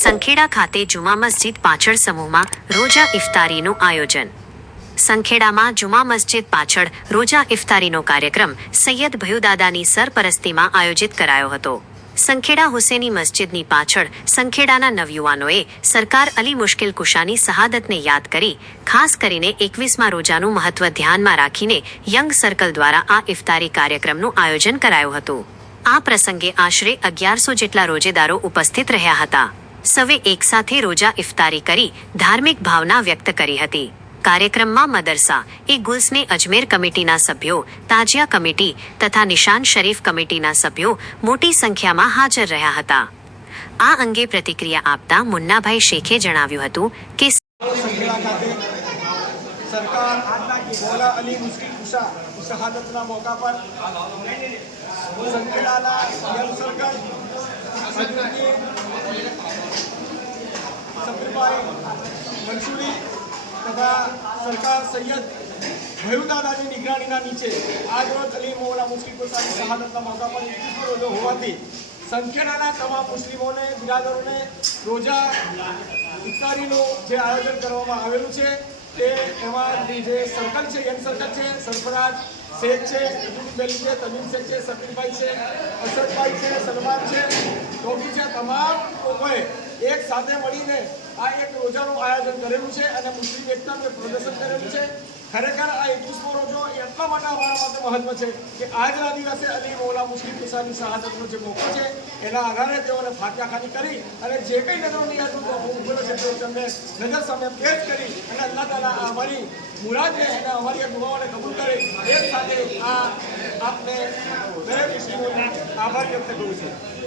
સંખેડા ખાતે જુમા મસ્જિદ પાછળ સમૂહમાં રોજા ઇફતારીનું આયોજન। સંખેડામાં જુમા મસ્જિદ પાછળ રોજા ઇફતારીનો કાર્યક્રમ સૈયદ ભયુદાદાની સરપરસ્તીમાં આયોજિત કરાયો હતો। સંખેડા હુસેની મસ્જિદની પાછળ સંખેડાના નવયુવાનોએ સરકાર અલી મુશ્કિલ કુશાની શહાદતને યાદ કરી ખાસ કરીને 21મા રોજાનું મહત્વ ધ્યાનમાં રાખીને યંગ સર્કલ દ્વારા આ ઇફતારી કાર્યક્રમનું આયોજન કરાયું હતું। આ પ્રસંગે આશરે 1100 જેટલા રોજેદારો ઉપસ્થિત રહ્યા હતા। સવે એકસાથે રોજા ઇફતારી કરી ધાર્મિક ભાવના વ્યક્ત કરી હતી। કાર્યક્રમમાં મદરસા એ ગુલ્સને અજમેર કમિટીના સભ્યો, તાજિયા કમિટી તથા નિશાન શરીફ કમિટીના સભ્યો મોટી સંખ્યામાં હાજર રહ્યા હતા। આ અંગે પ્રતિક્રિયા આપતા મુન્નાભાઈ શેખે જણાવ્યું હતું કે सरकार मौला अली मुश्किल कुशा शहादतना मौका पर संखेड़ा यंग सर्कल सफीरभाई मंसूरी तथा सरकार सैयद भयुदादानी निगरानीना नीचे आज रोज अली मौला मुश्किल कुशा शहादतना मौका पर 21 रोजो होवाथी संखेड़ा तमाम मुस्लिमोने बिरादरोने रोजा इफ्तारीનું જે આયોજન કરવામાં આવેલું છે તે એમાં જે સર્કલ છે યંગ સર્કલ છે, સરફરાજ શેખ છે, અબ્દુલ છે, તમીમ શેખ છે, સફીરભાઈ છે, અસદભાઈ છે, સલમાન છે, ટોપી છે, તમામ લોકોએ એક સાથે મળીને આ એક રોજાનું આયોજન કરેલું છે અને મુસ્લિમ એકતાનું પ્રદર્શન કરેલું છે। ખરેખર આ 21મો રોજો એટલા માટે અમારા માટે મહત્વ છે કે આજના દિવસે અલી મૌલા મુશ્કિલ કુશાની શહાદતનો જે મોકો છે એના આધારે તેઓને ફાતિહાખાની કરી અને જે કંઈ નજરોની ઉભેલો છે તેઓ તેમને નજર સામે પેશ કરી અને અલ્લાહ તાલા અમારી મુરાદ છે અને અમારી દુઆઓને કબૂલ કરે એક સાથે આ આપને દરેક મુસ્લિમોને આભાર વ્યક્ત કરું છું।